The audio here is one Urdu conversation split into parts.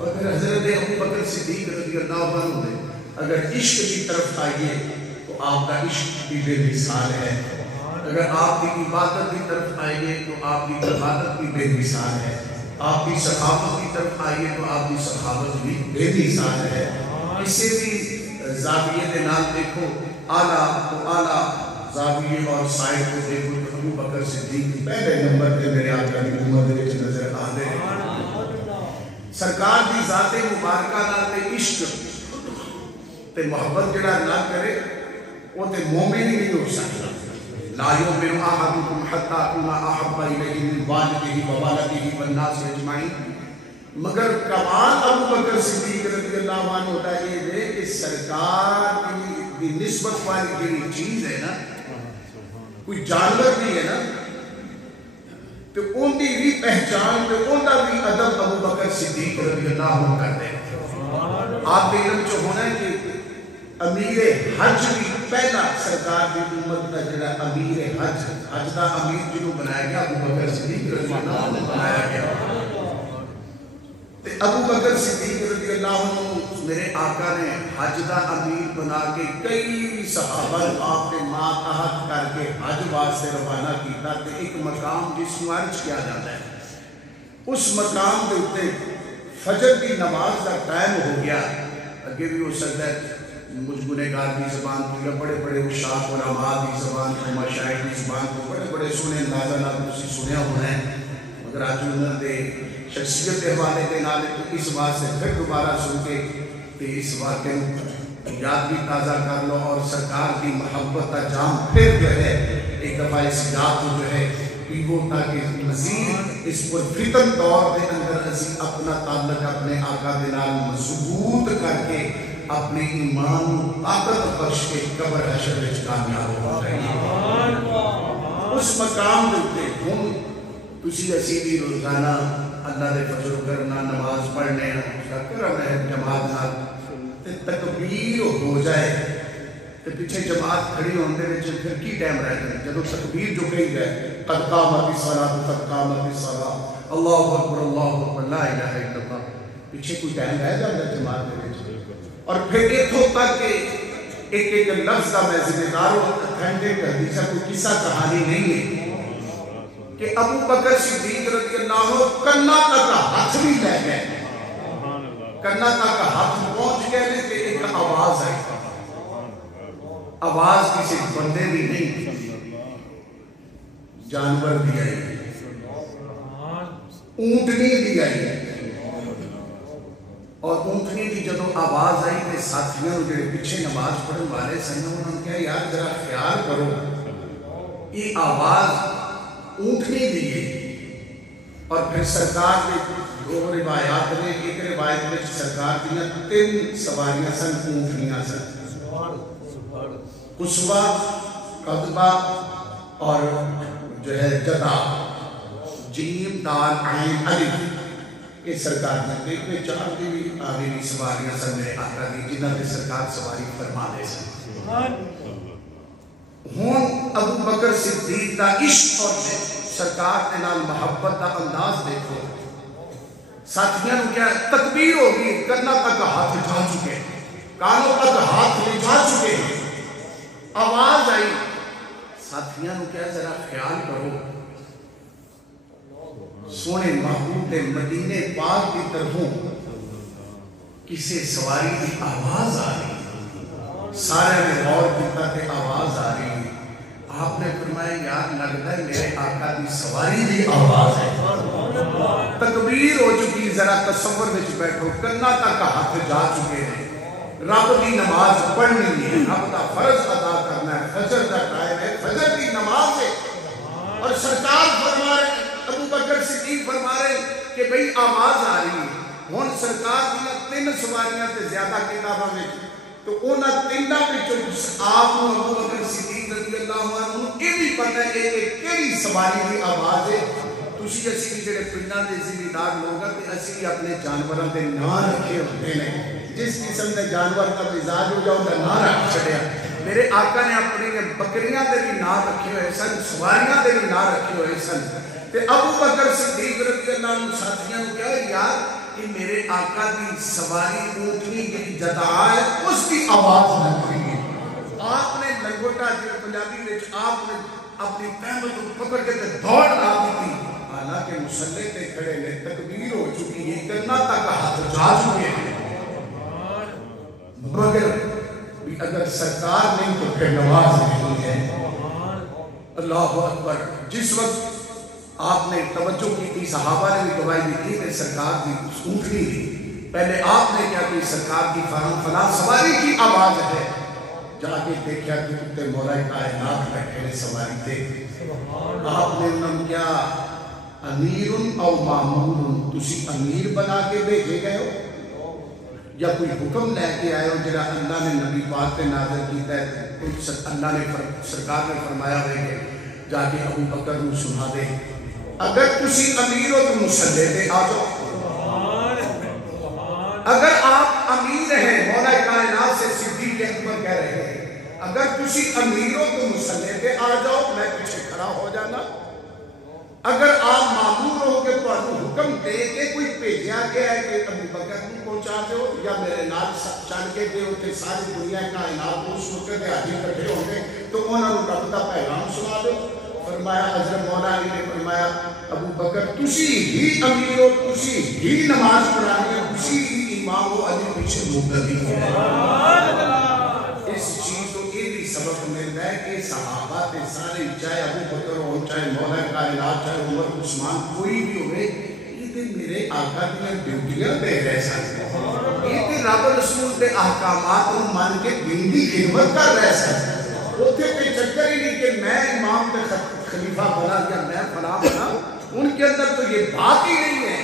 اگر حضرت ابو بکر صدیق رضی اللہ عنہ نے اگر عشق کی طرف آئیے تو آپ کا عشق بھی بے مثال ہے، اگر آپ کی عبادت کی طرف آئیے تو آپ کی عبادت بھی بے مثال ہے، آپ کی سخاوت کی طرف آئیے تو آپ کی سخاوت بھی بے مثال ہے۔ اسے بھی زاویے کے نام دیکھو، اعلیٰ تو اعلیٰ زاویے اور سائڈ کو دیکھو تو ابو بکر صدیق پہلے نمبر پہ میرے آقا کی امت وچ نظر آتے ہیں۔ سرکار دی ذات مبارکہ نال تے عشق تے محبت جڑا نہ کرے وہ تے مومن ہی نہیں ہو سکتا۔ لا یؤمن احدکم حتی اکون احب الیہ من والدہ وولدہ والناس اجمعین، مگر کمال ابو بکر صدیق رضی اللہ عنہ ہوتا یہ ہے کہ سرکار کی نسبت والی جڑی چیز ہے نا، کوئی جانور بھی ہے نا تو ان کی بھی پہچان تو ان کا بھی ادب ابو بکر صدیق رضی اللہ عنہ کرتے ہیں۔ آپ کے علم جو ہونا ہے کہ امیر حج بھی پہلا سرکار کی امت کا جڑا امیر حج کا امیر جنہوں بنایا گیا ابو بکر صدیق رضی اللہ عنہ بنایا گیا۔ ابو بکر صدیق رضی اللہ عنہ میرے آقا نے حج کا امیر بنا کے کئی صحابہ آپ کے ماتحت کر کے حج واسطے روانہ کیتا تے ایک مقام جس کو عرض کیا جاتا ہے، اس مقام کے اوپر فجر کی نماز کا ٹائم ہو گیا۔ اگے بھی ہو سکتا ہے مجھ گنہگار کی زبان کو، بڑے بڑے اشاق علماء کی زبان کو، مشائخ کی زبان کو بڑے بڑے سنے اندازہ نہ تسی سنیا ہونا ہے، مگر آج انہوں نے شخصیت حوالے کے نالے تو اس بات سے پھر دوبارہ سن کے اس واقعے یاد بھی تازہ کر لو اور سرکار کی محبت کا جام پھر جو ہے ایک دفعہ اس یاد کو جو ہے پیو تاکہ مزید اس پر فتن دور کے اندر اسی اپنا تعلق اپنے آقا کے نال مضبوط کر کے اپنے ایمان طاقت بخش کے قبر حشر وچ کامیاب ہو جائیں۔ اس مقام دے ہن تسی اسی بھی روزانہ اللہ دے فجر کرنا نماز پڑھنے کرم ہے جماعت نال تے تکبیر ہو جائے تے پیچھے جماعت کھڑی ہوندے وچ پھر کی ٹائم رہتا ہے جدوں تکبیر جو کہی جائے قد قامت الصلاۃ قد قامت الصلاۃ اللہ اکبر اللہ اکبر لا الہ الا اللہ، پیچھے کوئی ٹائم رہ جاتا ہے جماعت دے وچ۔ اور پھر اتھوں تک کہ ایک ایک لفظ کا میں ذمہ دار ہوں، اتھینٹک حدیث کوئی قصہ کہانی نہیں ہے کہ ابو بکر صدیق رضی اللہ عنہ کنا تک ہاتھ بھی لے گئے، کنا تک ہاتھ پہنچ گئے کہ ایک آواز آئی، آواز کسی بندے بھی نہیں، جانور بھی آئی، اونٹنی بھی آئی، اور اونٹنی کی جدو آواز آئی کہ ساتھیوں جو پیچھے نماز پڑھنے والے سن انہوں نے کہا یار ذرا خیال کرو یہ آواز اونٹنی دیئے۔ اور پھر سرکار کے دو روایات میں ایک روایت میں سرکار دیا 3 سواریاں سن اونٹنیاں سن، قصوہ، قضبہ اور جو ہے جدا، جیم دال عین الف، یہ سرکار نے ایک میں 4 بھی آخری سواریاں سن میرے آقا دی جنہاں نے سرکار سواری فرما دے سن۔ ہون ابو بکر صدیق کا عشق اور سرکار کے نال محبت کا انداز دیکھو، ساتھیاں نو کیا تکبیر ہوگی، کرنا تک ہاتھ اٹھا چکے، کانوں تک ہاتھ اٹھا چکے، آواز آئی، ساتھیاں نو کیا ذرا خیال کرو سونے محبوب مدینے پاک کی طرفوں کسی سواری کی آواز آ رہی، سارے نے غور کیتا کہ آواز آ رہی، آپ نے فرمایا یار لگتا ہے میرے آقا کی سواری کی آواز ہے، تکبیر ہو چکی، ذرا تصور وچ بیٹھو، کنا تک ہاتھ جا چکے ہیں، رب کی نماز پڑھنی ہے، رب کا فرض ادا کرنا ہے، فجر کا ٹائم ہے، فجر کی نماز ہے، اور سرکار فرما رہے ابو بکر صدیق فرما رہے کہ بھئی آواز آ رہی ہے، ہون سرکار دیا 3 سواریاں تے زیادہ کتاباں میں تو انہاں 3 وچوں آپ ابو بکر صدیق رضی اللہ عنہ یہ بھی پتہ ہے کہ کیڑی سواری کی آواز ہے۔ تسی اسی بھی جڑے پنڈاں دے ذمہ دار لوگ ہیں تے اسی اپنے جانوراں دے نام رکھے ہوندے نے، جس قسم دے جانور کا مزاج ہو جاؤ دا نام رکھ چھڑیا۔ میرے آقا نے اپنی بکریاں دے بھی نام رکھے ہوئے سن، سواریاں دے بھی نام رکھے ہوئے سن، تے ابو بکر صدیق رضی اللہ عنہ ساتھیاں کو کہا یار کہ میرے آقا دی سواری اونٹنی کی جتا ہے اس کی آواز لگ رہی ہے. آپ نے لنگوٹا جو پنجابی میں آپ نے اپنی پہمت کو پکڑ کے دوڑ لا دی تھی. حالانکہ مسلح پہ کھڑے میں تکبیر ہو چکی ہے, کرنا تک ہاتھ جا چکے ہیں, مگر اگر سرکار نہیں تو پھر نماز نہیں ہے. اللہ اکبر. جس وقت آپ نے توجہ کی تھی, صحابہ نے بھی گواہی دی تھی کہ سرکار کی اونٹنی تھی, پہلے آپ نے کیا کہ سرکار کی فلاں سواری کی آواز ہے. جا کے دیکھا کہ کتے مولا کائنات بیٹھے سواری تھے. آپ نے انہوں کیا امیر او مامور, تسی امیر بنا کے بھیجے گئے ہو یا کوئی حکم لے کے آئے ہو جڑا اللہ نے نبی پاک پہ نازل کیتا ہے. اللہ نے سرکار نے فرمایا ہوئے کہ جا کے ابو بکر نو سنا دے, اگر تسی امیر ہو تو مسلح پہ آ جاؤ. اگر آپ امیر ہیں, مولا کائنات سے صدیق اکبر کہہ رہے ہیں, اگر تسی امیر ہو تو مسلح پہ آ جاؤ, میں پیچھے کھڑا ہو جانا. اگر آپ معمور ہو کہ تو حکم دے کے کوئی بھیجا گیا ہے کہ ابو بکر کو پہنچا دو یا میرے نال چل کے دے ہوتے ساری دنیا کائنات کو سوچتے حاجی کٹھے ہوں گے تو انہوں نے رب دا پیغام سنا دو. فرمایا حضرت مولا علی نے فرمایا ابو بکر تسی ہی امیر ہو, تسی ہی نماز پڑھانی ہے, تسی ہی امام ہو, علی پیچھے مقتدی ہے. اس چیز کو یہ بھی سبق ملتا ہے کہ صحابہ تے سارے, چاہے ابو بکر ہو, چاہے مولا کائنات, چاہے عمر عثمان, کوئی بھی ہوئے, یہ تے میرے آقا کی ڈیوٹیاں دے رہے سکتے, یہ تے رب رسول دے احکامات کو مان کے دین دی خدمت کر رہے سکتے. اتنے کوئی چکر ہی نہیں کہ میں امام تے خلیفہ بنا یا میں فلاں بنا, ان کے اندر تو یہ بات ہی نہیں ہے.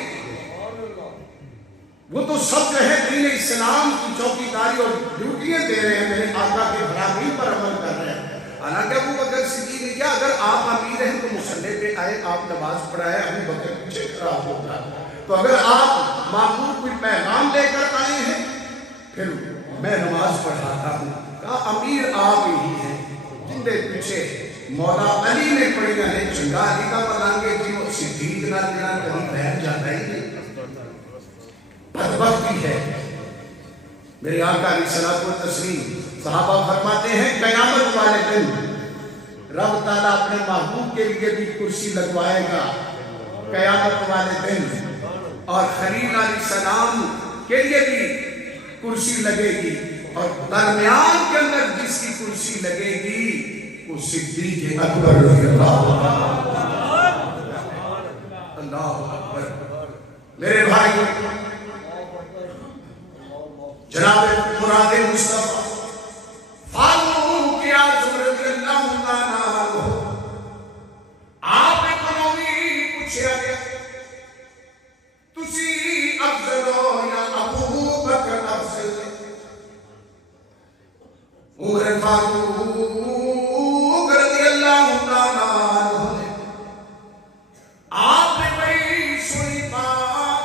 وہ تو سب جو ہے دین اسلام کی چوکیداری اور ڈیوٹیاں دے رہے ہیں, میرے آقا کے براہیم پر عمل کر رہے ہیں. حالانکہ ابو بکر صدیق نے کیا, اگر آپ امیر ہیں تو مسلح پہ آئے, آپ نماز پڑھائے, ابو بکر پیچھے کھڑا ہوتا. تو اگر آپ معمول کوئی پیغام لے کر آئے ہیں پھر میں نماز پڑھاتا ہوں. کہا امیر آپ ہی ہیں جن دے پیچھے مولا علی نے پڑھیا نے, چنگا علی کا پلانگے جی وہ صدیق نہ دینا کبھی بیٹھ جاتا ہی نہیں. بدبختی ہے. میرے آقا علیہ الصلوۃ والتسلیم صحابہ فرماتے ہیں قیامت والے دن رب تعالیٰ اپنے محبوب کے لیے بھی کرسی لگوائے گا قیامت والے دن, اور خلیل علیہ السلام کے لیے بھی کرسی لگے گی, اور درمیان کے اندر جس کی کرسی لگے گی وہ صدیق اکبر رضی اللہ اکبر. میرے بھائی جناب مراد مصطفیٰ فاروق اعظم رضی اللہ عنہ آپ کو بھی پوچھا گیا تسی افضل ہو یا ابو بکر افضل. عمر فاروق رضی اللہ عنہ نے آپ نے بڑی سنی بات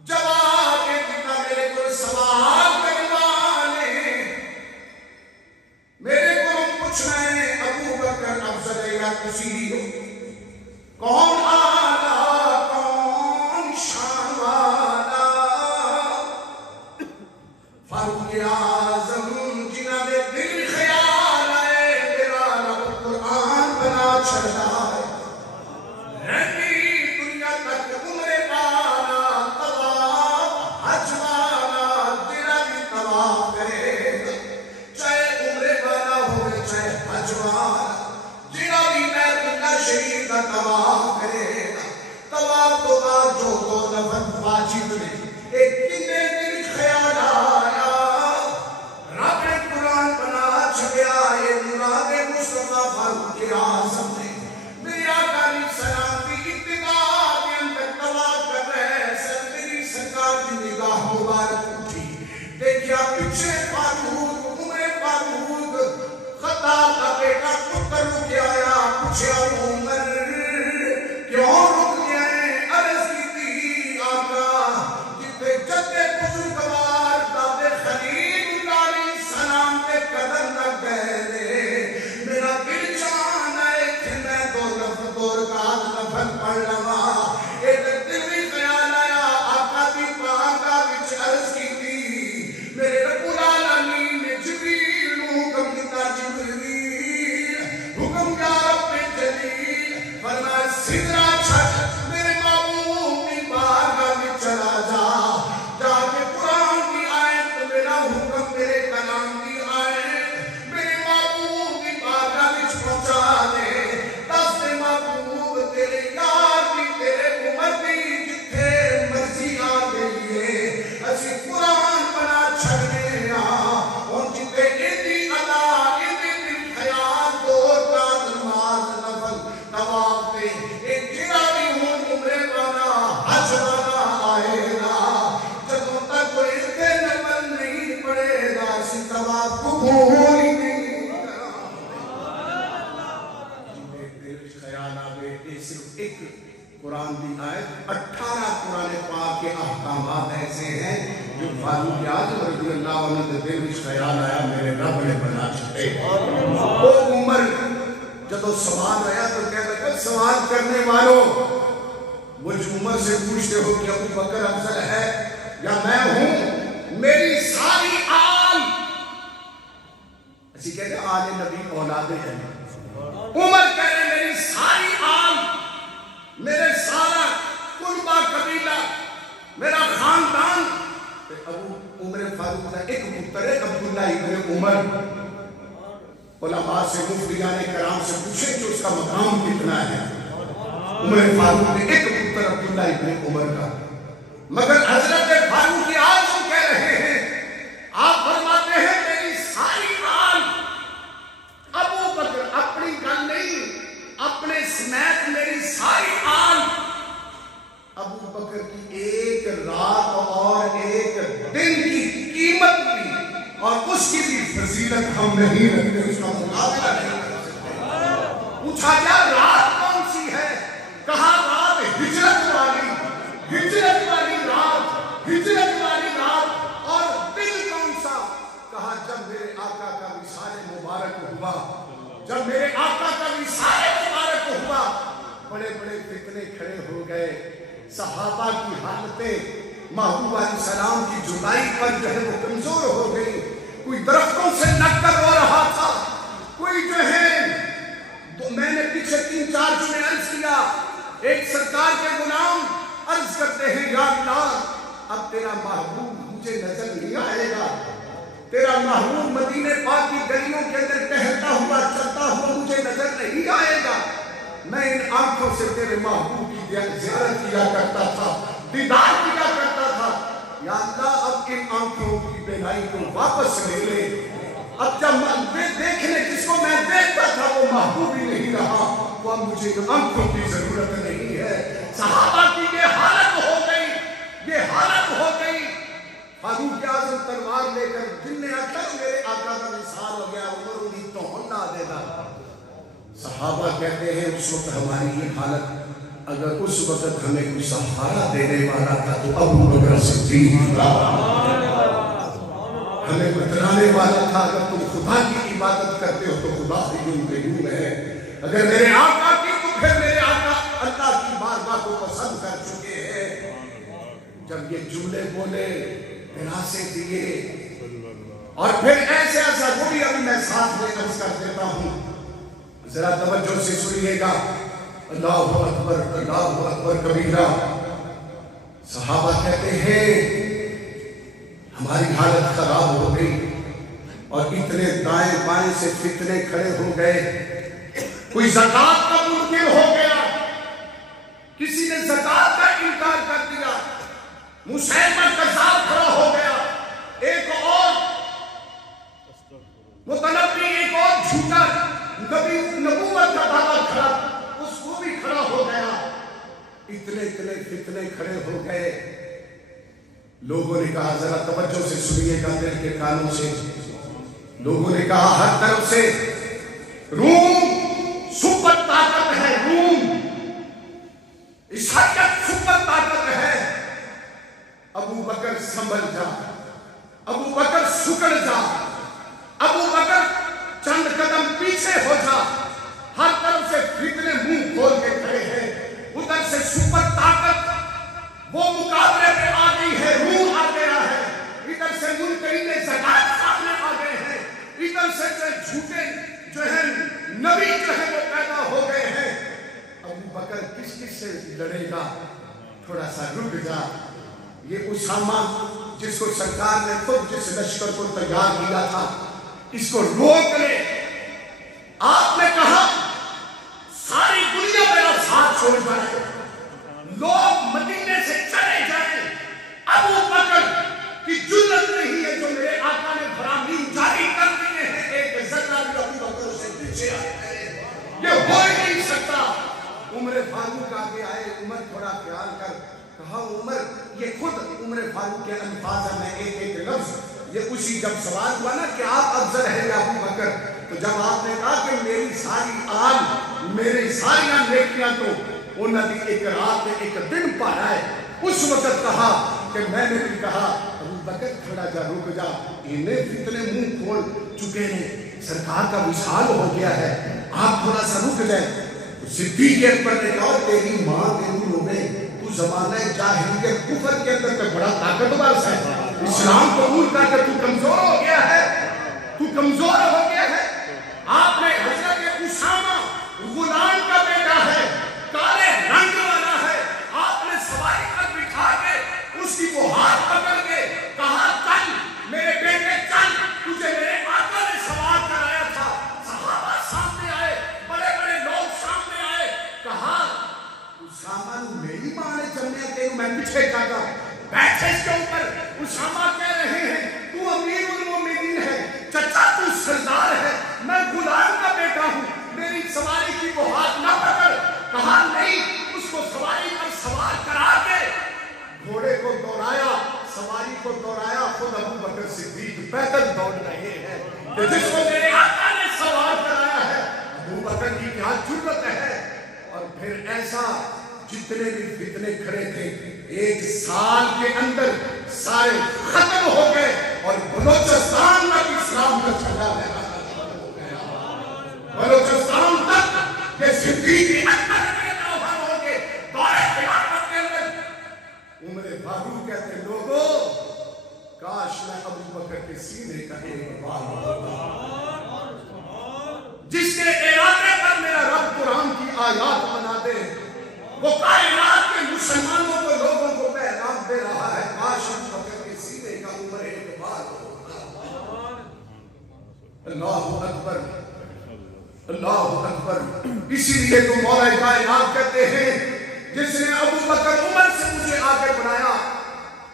جواب دیتا, میرے کو سوال کروانے, میرے کو پوچھنا ہے ابو بکر افضل ہے یا کسی ہو, کون آلہ کون شان والا. فاروق اعظم جنہ نے دل خیال ہے میرا رب قرآن بنا چھڑا ہے, رہتی دنیا تک عمر والا طواف حج والا تیرا بھی طواف کرے, چاہے عمر والا ہو چاہے حج والا, جنہ بھی بیت اللہ شریف کا طواف کرے. طواف تو بعد جو دو نفل واجب نے, ایک کتنے دل خیال آیا رب نے قرآن بنا چھڑیا, یہ مراد مصطفیٰ فاروق اعظم نے میرے آقا علیہ السلام کی ابتدا کے اندر طواف کر رہے سر, میری سرکار کی نگاہ مبارک اٹھی, دیکھیا پیچھے فاروق, عمر فاروق خطاب کا بیٹا پتر رک آیا. پوچھا عمر کیوں رک گئے, عرض کی تھی آقا جتے جتے بزرگوار دادے خلیل علیہ السلام کے قدم لگ گئے, میرا دل چاہن ہے کہ میں دو رکعت نفل پڑھ لوا. ایک دل بھی خیال آیا چھڑنے اور جتے ایدی علا ایدی دل خیال دور کا نماز نفل طواف پہ ایک جنا بھی ہوں عمرے والا حج والا آئے گا جدوں تک کوئی کے نفل نہیں پڑے گا سی طواف قبول ہی نہیں جتے دل خیال آوے صرف ایک قرآن کی آیت 18 قرآن پاک کے احکامات ایسے ہیں جو فاروق اعظم رضی اللہ عنہ کے دل میں خیال آیا میرے رب نے بنا چھٹے وہ عمر جب سوال آیا تو کہتا ہے سوال کرنے والوں مجھ عمر سے پوچھتے ہو کہ ابو بکر افضل ہے یا میں ہوں میری ساری آل اسی کہتے ہیں آل نبی اولاد ہے عمر کہہ رہے میری ساری آل میرے سارا قربہ قبیلہ میرا خاندان ابو عمر فاروق کا ایک پتر ہے عبداللہ ابن عمر علماء سے مفتیان کرام سے پوچھے کہ اس کا مقام کتنا ہے عمر فاروق نے ایک پتر عبداللہ ابن عمر کا مگر حضرت فاروق اعظم کہہ رہے ہیں آپ فرماتے ہیں میری ساری آل ابو بکر اپنی گل نہیں اپنے سمیت میری ساری آل ابو بکر کی ایک رات اور ایک دن کی قیمت بھی اور اس کی بھی فضیلت ہم نہیں رکھتے اس کا مقابلہ نہیں کر سکتے پوچھا کیا رات کون سی ہے کہا رات ہجرت والی رات اور دن کون سا کہا جب میرے آقا کا وصال مبارک ہوا جب میرے آقا کا وصال مبارک ہوا بڑے بڑے فتنے کھڑے ہو گئے صحابہ کی حالتیں محبوب علیہ السلام کی جدائی پر جو ہے وہ کمزور ہو گئی کوئی درختوں سے لگ کر رو رہا تھا کوئی جو ہے میں نے پیچھے 3-4 جمعے عرض کیا ایک سرکار کے غلام عرض کرتے ہیں یا اللہ اب تیرا محبوب مجھے نظر نہیں آئے گا تیرا محبوب مدینے پاک کی گلیوں کے اندر ٹہلتا ہوا چلتا ہوا مجھے نظر نہیں آئے گا میں ان آنکھوں سے تیرے محبوب کی زیارت کیا کرتا تھا دیدار کیا کرتا تھا یا اللہ اب ان آنکھوں کی بینائی کو واپس لے لے اب جب دیکھنے جس کو میں دیکھتا تھا وہ محبوب ہی نہیں رہا وہ اب مجھے آنکھوں کی ضرورت نہیں ہے صحابہ کی یہ حالت ہو گئی فاروق اعظم تلوار لے کر جن نے اکثر میرے آقا کا وصال ہو گیا عمر انہیں توہن نہ دینا صحابہ کہتے ہیں اس وقت ہماری یہ حالت اگر اس وقت ہمیں کوئی سہارا دینے والا تھا تو ابو بکر صدیق ہمیں بتلانے والا تھا اگر تم خدا کی عبادت کرتے ہو تو خدا ہی قیوم ہے اگر میرے آقا کی تو پھر میرے آقا اللہ کی بارگاہ کو پسند کر چکے ہیں جب یہ جملے بولے دلاسے دیے اور پھر ایسے وہ بھی ابھی میں ساتھ میں عرض کر دیتا ہوں ذرا توجہ سے سنیے گا اللہ اکبر کبیرہ صحابہ کہتے ہیں ہماری حالت خراب ہو گئی اور اتنے دائیں بائیں سے فتنے کھڑے ہو گئے کوئی زکات کا منکر ہو گیا کسی نے زکات کا انکار کر دیا مسیلمہ کذاب کھڑا ہو گیا ایک اور متنبی ایک اور جھوٹا نبی نبوت کا دعویٰ کھڑا اس کو بھی کھڑا ہو گیا اتنے فتنے کھڑے ہو گئے لوگوں نے کہا ذرا توجہ سے سنیے گا دل کے کانوں سے لوگوں نے کہا ہر طرف سے روم سپر طاقت ہے روم عیسائیت سپر طاقت ہے ابو بکر سنبھل جا ابو بکر سکڑ جا ابو بکر چند قدم پیچھے ہو جا ہر طرف سے فتنے منہ کھول کے کھڑے ہیں ادھر سے سپر طاقت وہ مقابلے پہ آ گئی ہے روم آ گیا ہے ادھر سے منکرین زکات سامنے آ گئے ہیں ادھر سے جو جھوٹے جو ہے نبی جو ہے وہ پیدا ہو گئے ہیں ابو بکر کس سے لڑے گا تھوڑا سا رک جا یہ اسامہ جس کو سرکار نے خود جس لشکر کو تیار کیا تھا اس کو روک لے آپ نے کہا ساری دنیا میرا ساتھ چھوڑ جائے لوگ مدینے سے چلے جائیں ابو بکر کی جرت نہیں ہے جو فاروق کے الفاظ میں ایک ایک لفظ، یہ اسی جب سوال ہوا نا کہ آپ افضل ہیں یا ابو بکر، تو جب آپ نے کہا کہ میری ساری آل، میری ساری نیکیاں تو انہوں نے ایک رات ایک دن پایا ہے، اس وقت کہا کہ میں نے بھی کہا ابو بکر کھڑا جا، رک جا، انہیں فتنے منہ کھول چکے ہیں، سرکار کا وصال ہو گیا ہے، آپ تھوڑا سا رک جائیں۔ صدیق اکبر نے کہا تیری ماں تیری رونے، تو زمانہ جاہلیت کفر کے اندر کا بڑا طاقتور ہے، اسلام قبول کر کے تو کمزور ہو گیا ہے، تو کمزور ہو گیا ہے۔ آپ نے حضرت اسامہ غلام کا بیٹا ہے، کالے رنگ والا ہے، آپ نے سواری پر بٹھا کے اس کی وہ ہاتھ پکڑ کے کہا چل میرے بیٹے چل، تجھے میرے آقا نے سوار کرایا تھا۔ صحابہ سامنے آئے، بڑے بڑے لوگ سامنے آئے، کہا اسامہ میری ماں نے چلنے کے میں پیچھے جاتا، بیٹھے اس کے اوپر۔ اسامہ کہہ رہے ہیں تو امیر المومنین ہے، چچا تو سردار ہے، میں غلام کا بیٹا ہوں، میری سواری کی وہ ہاتھ نہ پکڑ۔ کہا نہیں، اس کو سواری پر سوار کرا کے گھوڑے کو دوڑایا، سواری کو دوڑایا، خود ابو بکر صدیق پیدل دوڑ رہے ہیں کہ جس کو میرے آقا نے سوار کرایا ہے، ابو بکر کی کیا جرت ہے۔ اور پھر ایسا جتنے بھی فتنے کھڑے تھے ایک سال کے اندر سارے ختم ہو گئے، اور بلوچستان میں اسلام کا جھنڈا لہرانا شروع ہو گیا۔ بلوچستان تک کہ صدیق اکبر کے نوحان ہو کے دورے خلافت کے اندر عمر فاروق کہتے ہیں لوگوں کاش میں ابو بکر کے سینے کا ایک بار ہوتا، جس کے ارادے پر میرا رب قرآن کی آیات بنا دے، وہ کائنات کے مسلمانوں کو لوگوں کو پیغام دے رہا ہے، کاش ابو بکر کے سینے کا عمر ایک بار ہوتا۔ اللہ اکبر، اللہ اکبر۔ اسی لیے تو مولا کائنات کہتے ہیں جس نے ابو بکر عمر سے مجھے آگے بڑھایا،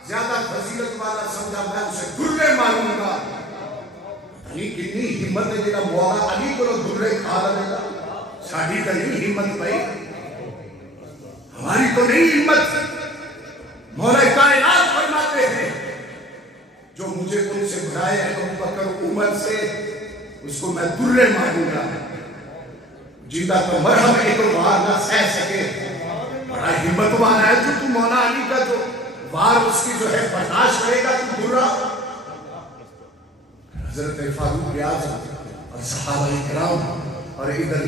زیادہ فضیلت والا سمجھا میں اسے درے ماروں گا۔ نہیں کتنی ہمت ہے جنہا مولا علی کو درے کھا لے گا، ساڑھی کا نہیں ہمت بھائی، ہماری تو نہیں ہمت۔ مولا کائنات فرماتے ہیں جو مجھے ان سے بڑھائے ہیں ابو بکر عمر سے، اس کو میں درے ماروں گا۔ جیتا تو مرہم ایک وار نہ سہ سکے، بڑا ہمت والا ہے جو تو مولا علی کا جو وار اس کی جو ہے برداشت کرے گا تو درہ۔ حضرت فاروق اعظم اور صحابہ کرام اور ادھر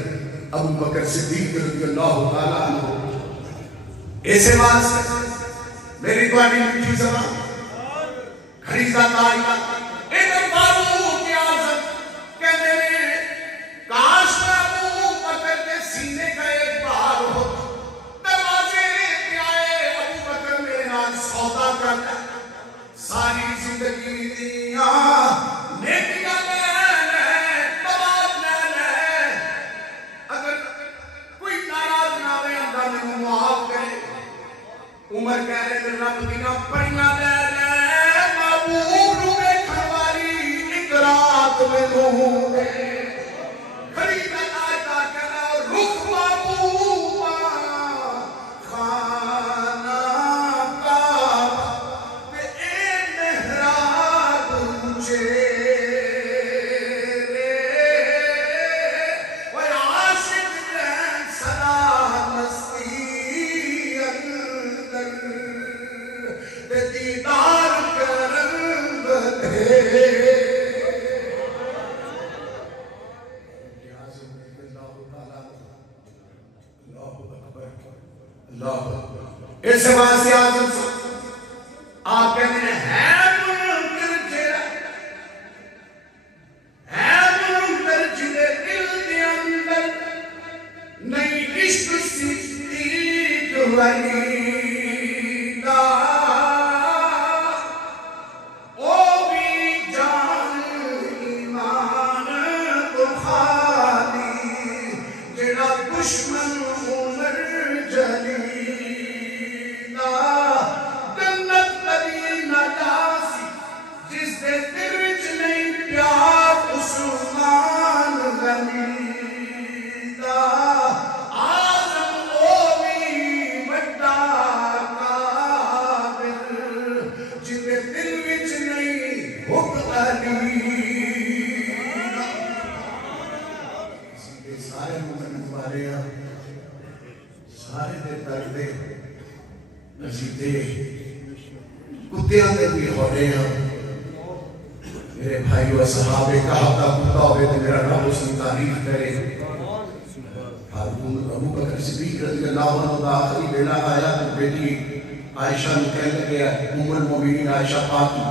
ابو بکر صدیق رضی اللہ تعالیٰ عنہ، ایسے بات سے میری توانی مٹھی زمان خریزہ تاریخ ادھر فاروق اعظم کہتے ہیں کاش میں ابو بکر کے سینے کا ایک بہار ہو، دروازے پہ آئے ابو بکر میرے نام سودا کرتا، ساری زندگی دیا نیکیاں لے لے، تباد لے لے، اگر کوئی ناراض نہ ہوئے اللہ میں معاف کرے۔ عمر کہہ رہے ہیں رب دینا پڑیاں لے لے، محبوب روے کھنوالی ایک رات میں لوہوں گے، خریدہ آئیتا کہنا رخ محبوبہ خانہ کعبہ پہ ایک محراب مجھے اس واسطے آزم سے آپ کہتے ہیں ہے منکر جلے دل کے اندر نئی عشق صدیق ولی دا، او بھی جان ایمان تو خالی جڑا دشمن عمر جلی حب علی سارے مومن والے سارے دے دردے نزیدے کتیاں دے بھی ہو رہے ہیں میرے بھائیو صحابے کہا تھا کتا ہوئے تو میرا رب اس کی تعریف کرے ابو بکر صدیق رضی اللہ عنہ کا آخری بیلا آیا تو بیٹی عائشہ نکل گیا ام المومنین عائشہ پاکی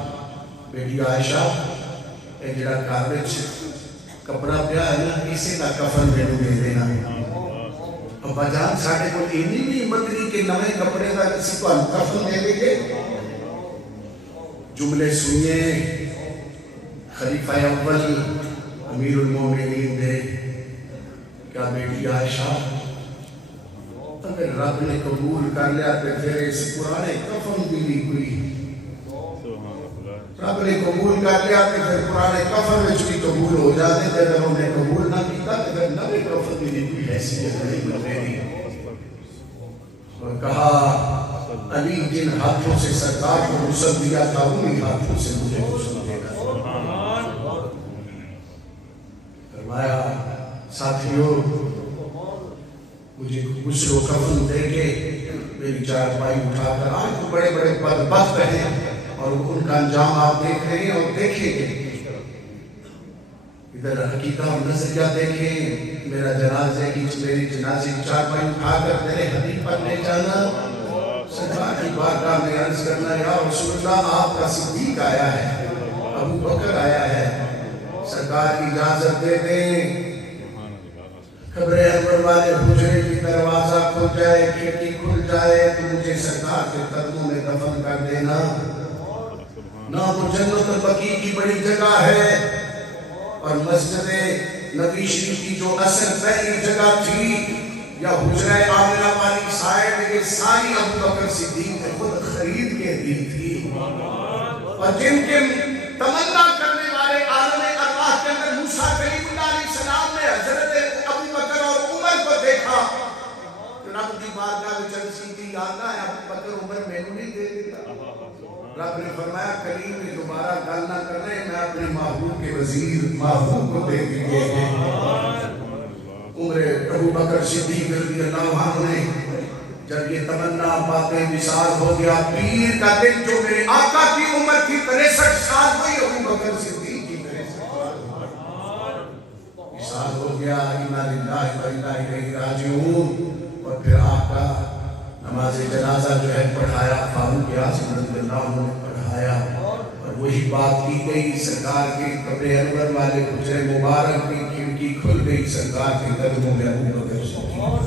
بیٹی عائشہ ایک جڑا کاربچ کپڑا پیا ہے نا اسے کا کفن بینو دے دینا ابا جان ساڑھے کو اینی بھی مدری کے نوے کپڑے کا کسی کو کفن دے لے گے جملے سنیے خلیفہ اول امیر المومنین دے کیا بیٹی عائشہ اگر رب نے قبول کر لیا تو پھر اس پرانے کفن بھی نہیں ہوئی رب نے قبول کر لیا تو پھر پرانے کفن میں بھی قبول ہو جاتے تھے اگر انہیں قبول نہ کیتا تو پھر نوے کفن بھی نہیں ہوئی حیثیت نہیں بنتے دی اور کہا علی جن ہاتھوں سے سرکار کو غسل دیا تھا انہی ہاتھوں سے مجھے غسل دے گا فرمایا ساتھیوں مجھے غسل و کفن دے کے میری چارپائی اٹھا کر آج تو بڑے بڑے بدبخت ہیں اور ان کا انجام آپ دیکھ رہے ہیں اور دیکھیں گے ادھر حقیقہ اور نظریہ دیکھیں میرا جنازے کی میری جنازے کی چارپائی اٹھا کر میرے حبیب پر لے جانا سرکار کی بارگاہ میں عرض کرنا یا رسول اللہ آپ کا صدیق آیا ہے ابو بکر آیا ہے سرکار کی اجازت دے دیں قبر انور والے حجرے کی دروازہ کھل جائے کھڑکی کھل جائے تو مجھے سرکار کے قدموں میں دفن کر دینا نہ تو جنت البقیع کی بڑی جگہ ہے اور مسجد نبی شریف کی جو اصل پہلی جگہ تھی یا حجرہ آمنہ والی سائڈ یہ ساری ابو بکر صدیق نے خود خرید کے دی تھی اور جن کے تمنا کرنے والے عالم ارواح کے اندر موسیٰ کلیم اللہ علیہ السلام نے حضرت ابو بکر اور عمر کو دیکھا کہ رب کی بارگاہ میں چلسی تھی آنا ہے ابو بکر عمر میں نہیں دے دیتا رب نے فرمایا کلیم نے دوبارہ گل نہ کرنے میں اپنے محبوب کے وزیر محبوب کو دے دیئے عمر ابو بکر صدیق رضی اللہ عنہ نے جب یہ تمنا باتیں وصال ہو گیا پیر کا دن جو میرے آقا کی عمر تھی 63 سال ہوئی ابو بکر صدیق کی 63 سال وصال ہو گیا انا للہ و انا الیہ راجعون اور پھر آقا نماز جنازہ جو ہے پڑھایا فاروق اعظم رضی اللہ عنہ نے پڑھایا اور وہی بات کی گئی سرکار کے قبر انور والے حجرے مبارک کی کھڑکی کھل گئی سرکار کے قدموں میں ابو بکر صدیق